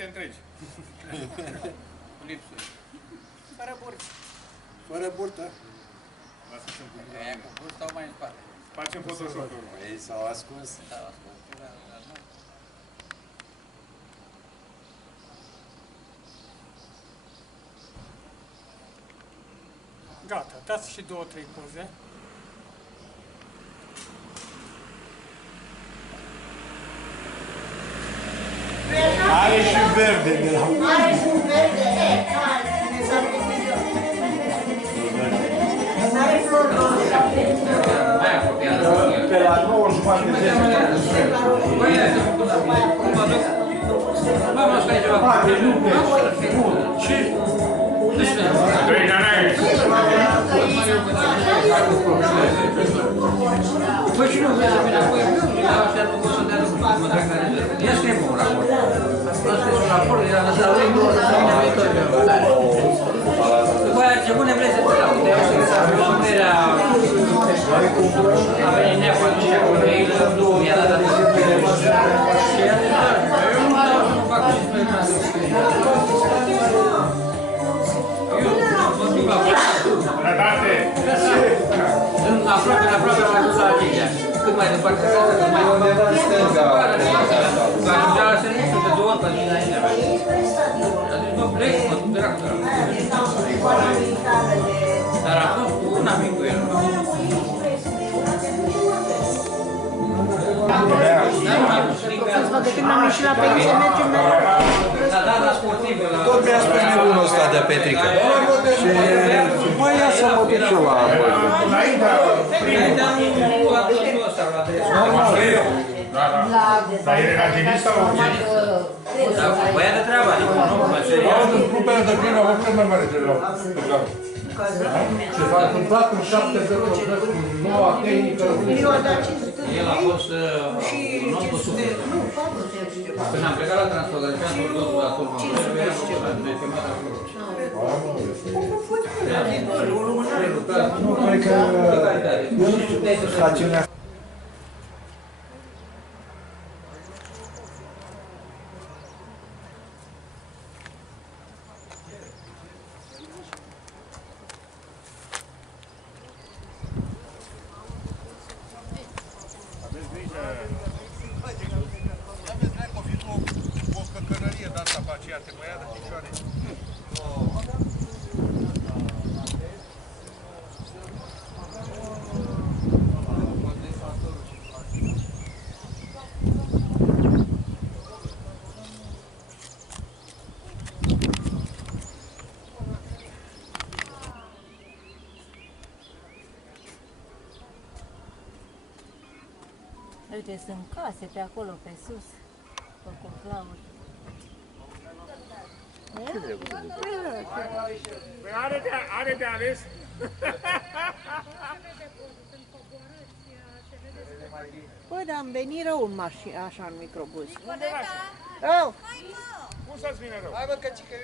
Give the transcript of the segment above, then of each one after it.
jumătate întregi. Cu lipsuri. Fără burtă. Fără burtă? Lasă-ți-mi cu Aia cu burtă stau mai în spate. facem Photoshop. Ei s-au ascuns. Da, ascult. Gata, dați și 2-3 poze. Are și verde de la... Are și un verde, care ne s-a Are flori Mai apropiat. Pe la 9 jumate de 10. Băi, cum mă duc? Mama, asta e ceva. Ce? Trei Nanaie! Păi și nu vrei să vină apoi, eu așa nu pot să dea lucruri, mă trag la rezervă. Ia scrie-mă un raport. Asta este un raport, era lăsat lui, nu o să vină viitor. După aia, ce bune vrei să te laud, eu secretarul sunerea a venit neapă și acolo, ei nu mi-a dat atât. Și ea de eu nu fac și spre casă. Eu mă duc la Sănătate! aproape la cuța aceea. Cât mai departe de asta, cât mai undeva în stânga. Va ajungea la serviciu de 2 ori pe zi înainte. Atunci mă plec, mă duc dracu. Dar atunci cu un amic cu el. Să văd când am ieșit la pensie, mergem mereu. La data sportivă. Tot mi-a spus nebunul ăsta de Petrică. Și mai ia să mă duc și eu la voi. Înainte am cu actorul ăsta la adresă. Dar el era genist sau genist? Băia de treabă, adică nu mă serios. Grupele de plină, o când mai merge la ce s-a întâmplat în 70 cu noua tehnică. El a fost un om cu suflet. Când am plecat la transfotografia, am fost totul la turmă. Ne-a chemat acolo. Nu, cred că stațiunea... O căcănărie de asta pe aceea, te băia de picioare. Uite, sunt case pe acolo, pe sus, pe coflauri. Păi are de ales. Bă, dar am venit rău în mașină, așa, în microbuz. Rău! Cum să-ți vine rău? Hai bă, că cică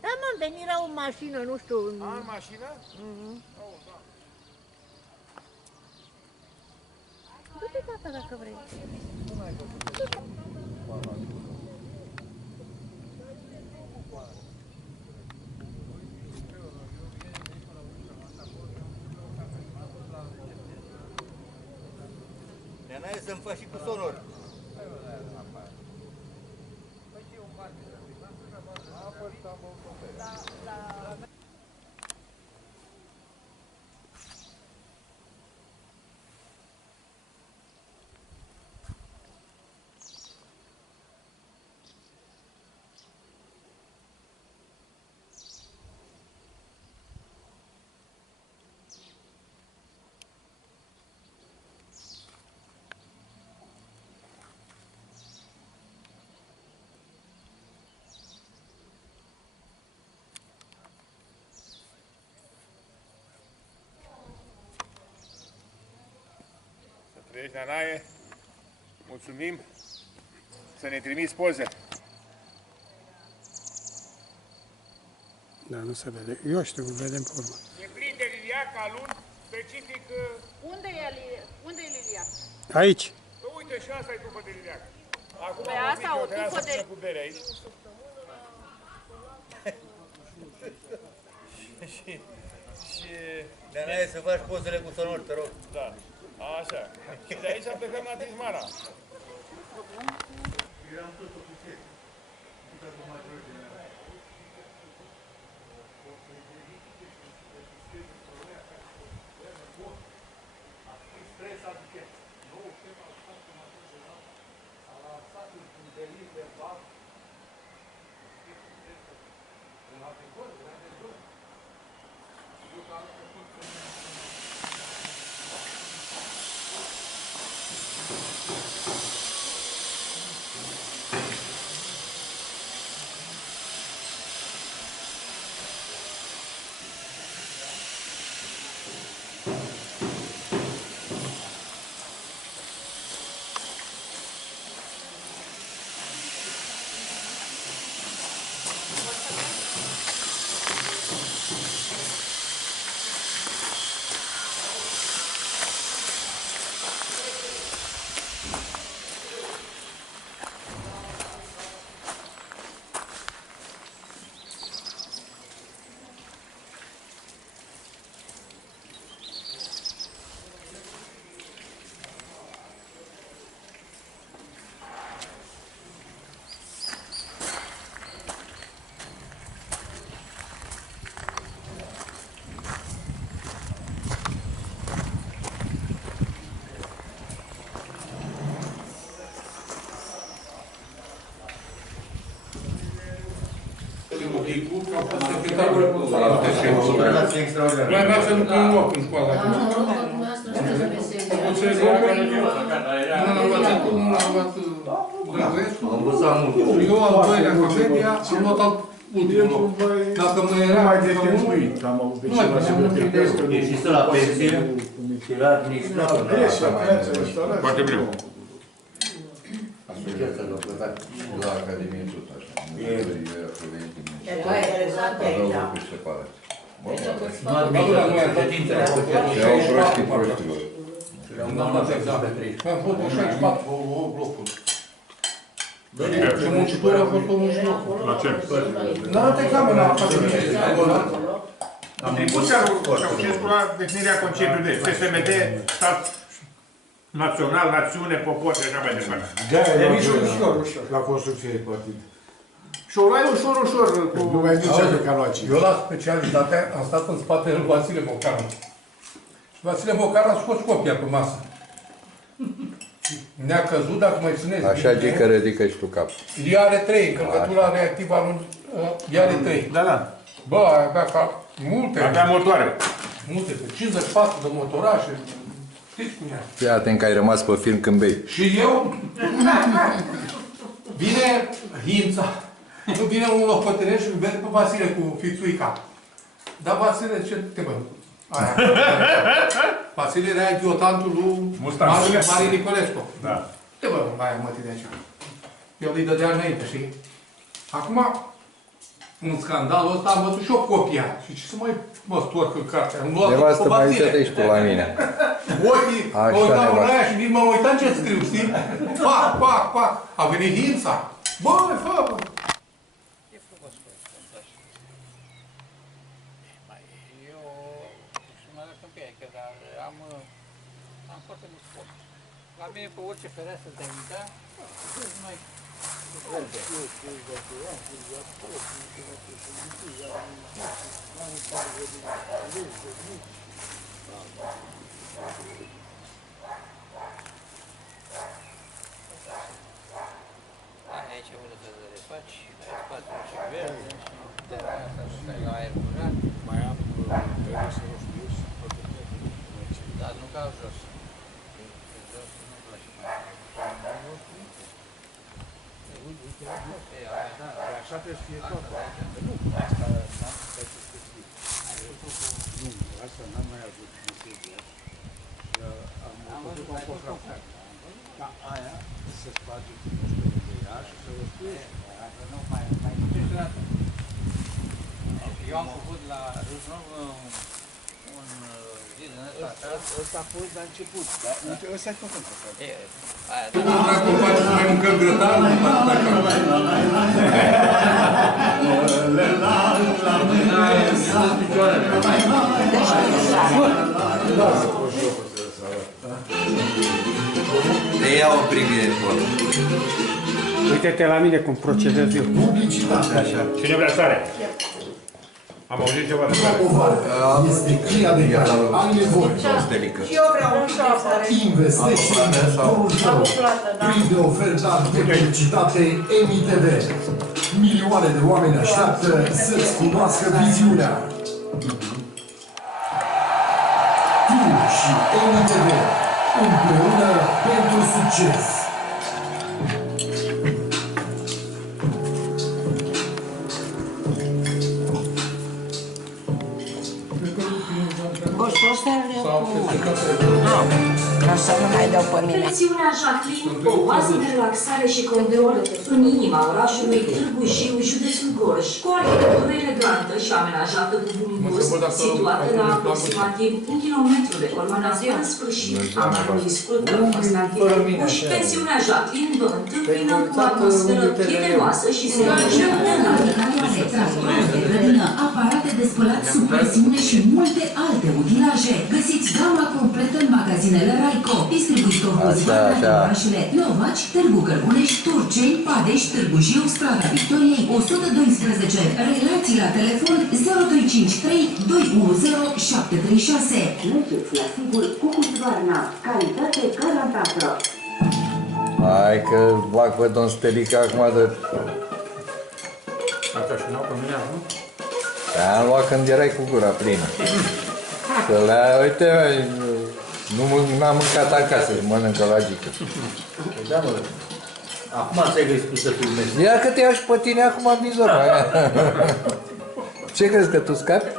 Da, m-am venit rău în mașină, nu știu. În mașină? Du-te, tata, dacă vrei. Neanaie să-mi faci și cu sonor. Trăiești, Nanaie. Mulțumim. Să ne trimiți poze. Da, nu se vede. Eu știu, vedem pe urmă. E plin de liliac, alun, specific... Unde e Lilia? Aici. Uite, și asta e după de liliac. Acum Pe am asta oprit o o terasă tufă de- plină cu bere aici. și Dar n-ai să faci pozele cu sonori, te rog. da, așa. Și de aici plecăm la Tismara. Relație extraordinară. Mai avea să lucrăm în loc în școală. Unul a luat Țătul, unul a luat Găgoescu. Am învățat mult. Eu al doilea cu media, am luat al ultimul loc. Dacă mă era mai ca destituit, am avut nu mai puneam un ideu. Există la pensie și la administrator. Foarte bine. Asociația l-a plătat la Academie tot așa. Era prevenit din separat. Erau proștii proștilor. Am fost 64 blocuri. Și muncitor a fost 11 locuri. La ce? N-am dat examen la Academie. Contribuția lui Ceaușescu la definirea conceptului de SSMD, stat național, națiune, popor și așa mai departe. De ușor, la construcție de partid. Și o luai ușor, ușor. Nu mai nici de caloaci. Eu la specialitate am stat în spatele lui Vasile Bocanu. Și Vasile Bocanu a scos copia pe masă. Ne-a căzut, dacă mai țineți. Așa gică ridică și tu cap. Ea are 3, încărcătura reactivă anul, ea are 3. Da, da. Bă, avea ca multe, Avea motoare. multe, 54 de motorașe. Știți cum e? Fii atent că ai rămas pe film când bei. Și eu, vine Hința, nu vine un locotenent și îl vede pe Vasile cu fițuica. Dar Vasile, ce te bă? Aia. Vasile era idiotantul lui Mari Nicolescu. Da. Te bă, aia mă de aceea. Eu îi dădea înainte, știi? Acum, în scandalul ăsta am văzut și o copia. Și ce să mai mă storc în carte? Am luat Nevastă, pe mai Vasile. uită-te și tu la mine. Ochii, Așa, mă uitam în nevastă. aia și nici mă uitam ce scriu, știi? Pac, pac, pac. A venit Hința. Băi, fă, bă. E frumos cu asta. Eu și mă arăt în piacă, dar am foarte mult sport. La mine pe orice fereastră te-ai uita, mai verde. Aici unde te refaci, ai spațiul și verde, și terasa asta să stai la aer curat. Mai am terasă roșu și Dar nu ca jos. Pe jos nu-mi place mai mult. Ei, aia da. așa trebuie să fie tot. Nu, Asta n-am putea să specific. Nu, asta n-am mai avut meseria. Și am făcut un contract. Da, aia se sparge cu 11 de ea și se răspuiește. nu mai niciodată. Eu am făcut la Râșnov zi din ăsta, Ăsta a fost la început, dar uite, ăsta e tot încă. aia, Dacă faci mai mâncăm grătar, Te iau în primire în fotă. Uite-te la mine cum procedez eu. Așa. Cine vrea sare? Am auzit ceva de sare. Este cheia de care ai nevoie. Stelică. Și eu vreau un șoapare. Investește în viitorul tău. Prinde oferta de publicitate EMI-TV. Milioane de oameni așteaptă să-ți cunoască viziunea. Tu și EMI-TV. Împreună pentru succes. Ca să nu mai dau pe mine. Operațiunea Jacqueline, o oază de relaxare și control în inima orașului Târgu Jiu, județul Gorj, cu o arhitectură elegantă și amenajată cu bunuros, situată la aproximativ 1 kilometru de coloana în sfârșit a marului sculptor Constantin Buș. Pensiunea Jacqueline vă întâmpină cu o atmosferă prietenoasă și serioasă de radicale, transport de grădină, aparate de spălat sub presiune și multe alte utilaje. Găsiți gama completă în magazinele Raico, distribuitor muzical la orașele Iovaci, Târgu Cărbunești, Turceni, Padești, Târgu Jiu, Strada Victoriei, 112. Relații la telefon 0253 210 736. Mergeți la sigur cu Husqvarna, calitate garantată. Hai că fac pe domn Stelica acum de... Asta și n-au pe mine acum? Te-am luat când erai cu gura plină. Că la, uite, n-am mâncat acasă, mănâncă la gică. da, mă, acum ți-ai găsit tu să filmezi. Ia că te iau și pe tine acum din zona aia. Ce crezi că tu scapi?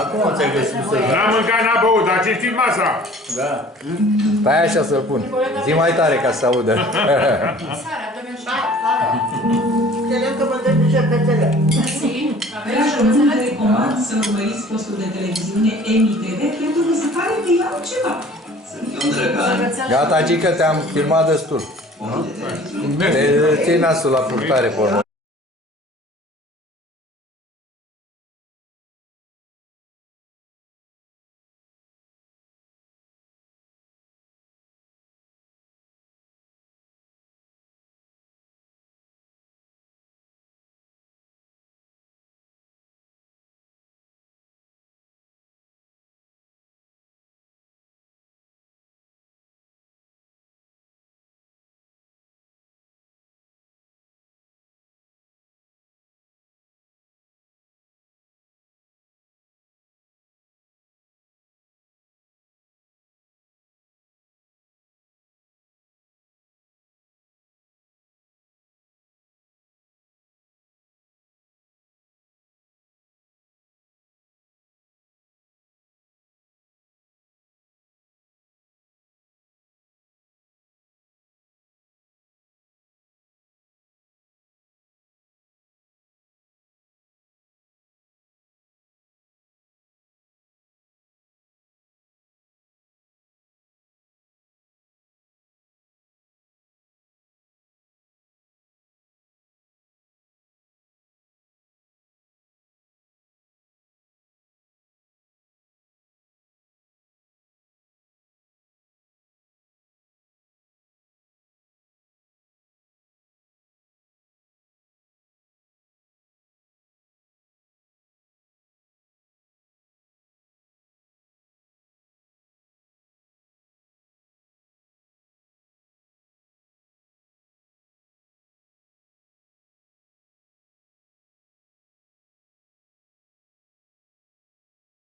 Acum ți-ai găsit tu să filmezi. N-am mâncat, n-am băut, dar cinstit masa. Da. Stai așa să-l pun. Zi mai tare ca să audă. Vă recomand să urmăriți postul de televiziune EMI-TV pentru că se pare că iau ceva. Gata, Gică, te-am filmat destul. Te ții nasul la purtare pe urmă.